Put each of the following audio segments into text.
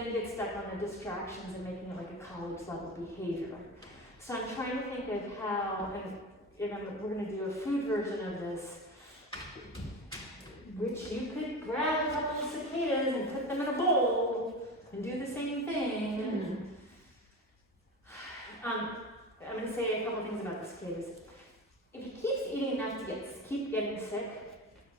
then you get stuck on the distractions and making it like a college level behavior. So I'm trying to think of how, we're going to do a food version of this, which you could grab a couple of cicadas and put them in a bowl and do the same thing. I'm going to say a couple things about the cicadas. If he keeps eating enough to keep getting sick,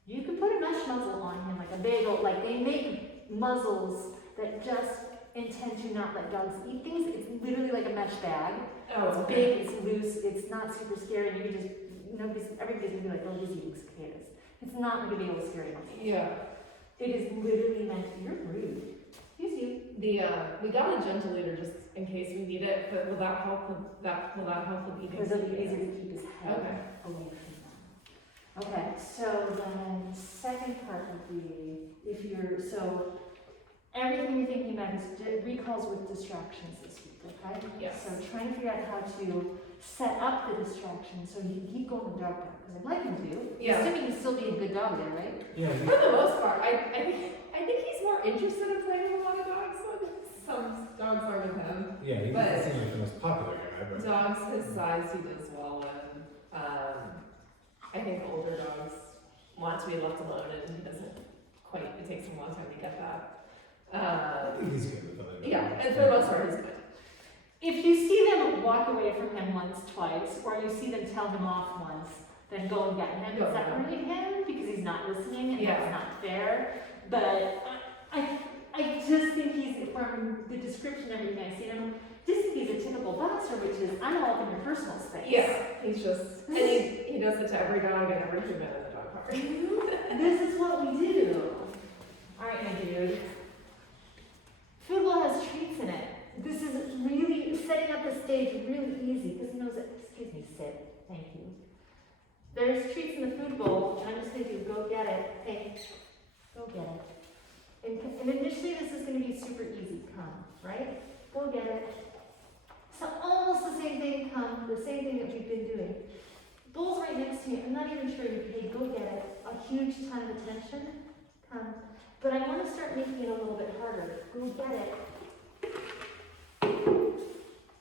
you can put a mesh muzzle on him, like a bagel. Like they make muzzles that just intend to not let dogs eat things. It's literally like a mesh bag. Oh, it's big, it's loose, it's not super scary. You can just, everybody's gonna be like, oh, he's eating cicadas. It's not gonna be able to scare you. Yeah. It is literally meant to, you're rude. Excuse you. We got a gentle eater just in case we need it, but will that help with eating? Because it'll be easier to keep his head away from them. Okay, so then the second part would be, so everything you're thinking about is recalls with distractions this week, okay? Yes. So trying to figure out how to set up the distraction so you can keep going to dog park, because I'd like him to. Yeah. Assuming he's still being a good dog there, right? Yeah. For the most part, I think he's more interested in playing with a lot of dogs than some dogs are with him. Yeah, he doesn't seem like the most popular guy, but Dogs his size he does well in. I think older dogs want to be left alone and he doesn't quite, it takes him a long time to get that. I think he's good with other dogs. Yeah, and for the most part he's good. If you see them walk away from him once, twice, or you see them tell him off once, then go and get him. Go Separate him because he's not listening and Yeah. that's not fair. But I just think he's, from the description everything I see him, just think he's a typical boxer, which is, I'm all up in your personal space. Yeah, he's just, and he does it to every dog and every human in the dog park. This is what we do. All right, my dude. Food bowl has treats in it. This is really setting up the stage really easy because he knows that. Excuse me, sit. Thank you. There's treats in the food bowl, and I'm just going to do go get it. Hey, go get it. And initially, this is going to be super easy. Come, right? Go get it. So almost the same thing. Come, the same thing that we've been doing. Bowl's right next to you. I'm not even sure you paid. Go get it. A huge ton of attention. Come. But I want to start making it a little bit harder. Go get it.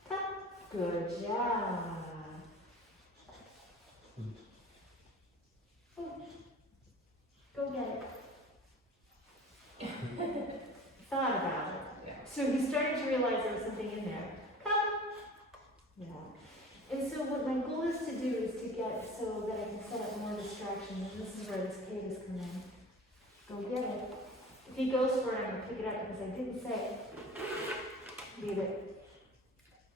Come. Good job. Oh. Go get it. Thought about it. Yeah. So he's starting to realize there was something in there. Come. Yeah. And so what my goal is to do is to get so that I can set up more distractions, and this is where the cicadas come in. Go get it. If he goes for it, I'm going to pick it up because I didn't say, leave it.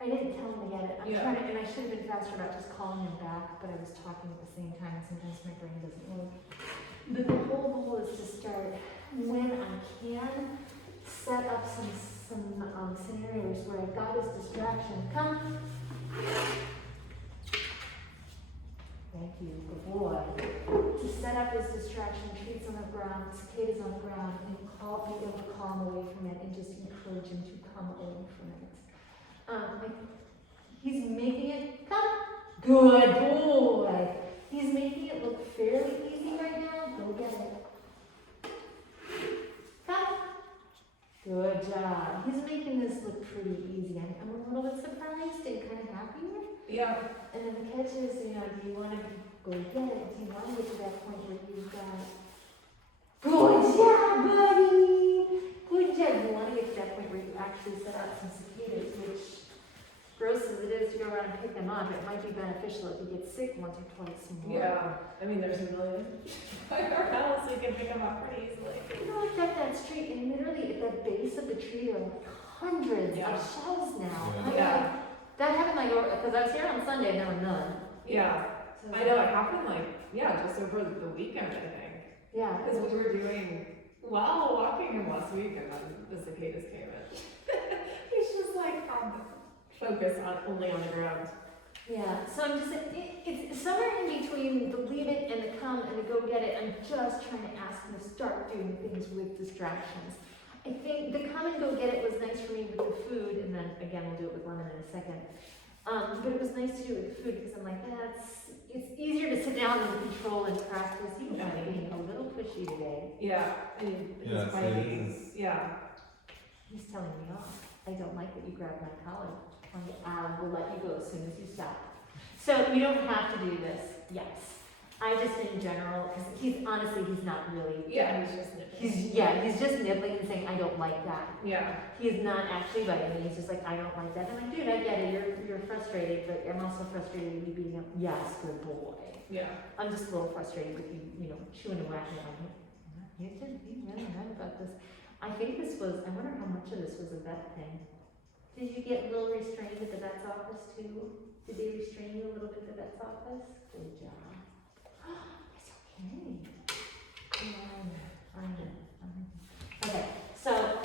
I didn't tell him to get it. I'm trying to, and I should have been faster about just calling him back, but I was talking at the same time, and sometimes my brain doesn't work. But the whole goal is to start, when I can, set up some scenarios where I've got this distraction. Come. Thank you, good boy. To set up this distraction, treats on the ground, cicadas on the ground, and be able to calm away from it and just encourage him to come away from it. He's making it come. Good boy. He's making it look fairly easy right now. Go get it. Come. Good job. He's making this look pretty easy. I'm a little bit surprised and kind of happy with. Yeah. And then the catch is, do you want to go get it? Do you want to get to that point where you've got, good job, buddy! Good job. You want to get to that point where you actually set up some cicadas, which, gross as it is to go around and pick them up, it might be beneficial if you get sick once or twice more. Yeah. I mean, there's a million by our house, we can pick them up pretty easily. You know, I've got that tree, and literally at the base of the tree are like hundreds of shells now. Yeah. That happened because I was here on Sunday and there were none. Yeah. So I know, it happened just over the weekend, I think. Yeah. Because we were doing well walking him last week and then the cicadas came in. He's just like focused only on the ground. Yeah, so I'm just, it's somewhere in between the leave it and the come and the go get it. I'm just trying to ask him to start doing things with distractions. I think the come and go get it was nice for me with the food, and then again we'll do it with lemon in a second. But it was nice to do it with food because I'm like, it's easier to sit down and control and practice. You guys are being a little pushy today. Yeah, and Yeah, his biting. Yeah. He's telling me off. I don't like that you grabbed my collar. I will let you go as soon as you stop. So you don't have to do this, yes. I just in general, because he's honestly, he's not really. Yeah, he's just nipping. He's just nibbling and saying, I don't like that. Yeah. He's not actually biting me, he's just like, I don't like that. I'm like, dude, I get it, you're frustrated, but I'm also frustrated with you beating up. Yes, good boy. Yeah. I'm just a little frustrated with you, chewing and whacking on him. He's really mad about this. I think this was, I wonder how much of this was a vet thing. Did you get a little restrained at the vet's office too? Did they restrain you a little bit at the vet's office? Good job. It's okay. Okay, so,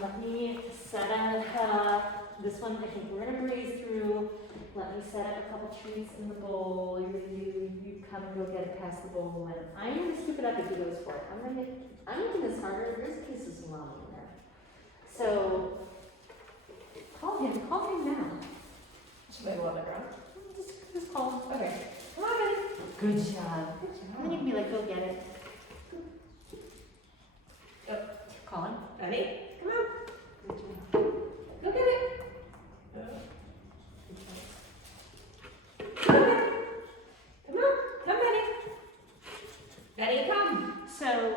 let me set up, this one I think we're gonna breeze through. Let me set up a couple treats in the bowl. You come and go get it past the bowl, and I'm gonna scoop it up if he goes for it. I'm making this harder. There's a piece of salami in there. So, call him now. Should I go on the ground? Just call him. Okay. Come on, Betty. Good job. And then you can be like, go get it. Yep. Call him. Betty, come on. Good job. Go get it. Good job. Come on, Betty. Come on. Come, Betty. Betty, come. So,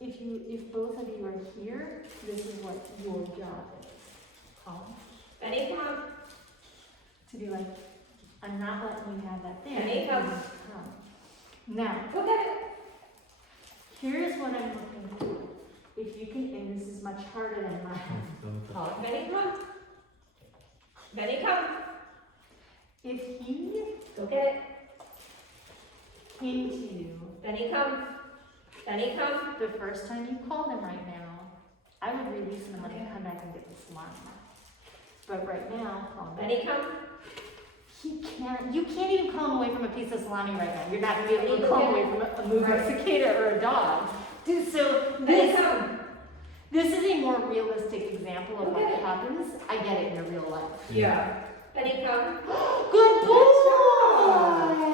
if both of you are here, this is what your job is. Call him. Betty, come on. To be like, I'm not letting you have that thing. Benny, come. Come. Now, Go get it. here's what I'm looking for. If you can, and this is much harder than mine. Call him. Benny, come on. Benny, come. If he Go get it. came to you Benny, come. Benny, come. the first time you called him right now, I would release him and let him come back and get the salami. But right now, call him. Benny, come. You can't even call him away from a piece of salami right now. You're not gonna be able to call him away from a moving cicada or a dog. Dude, so Benny, come. this is a more realistic example of what happens. I get it in your real life. Yeah. Benny, come. Good boy!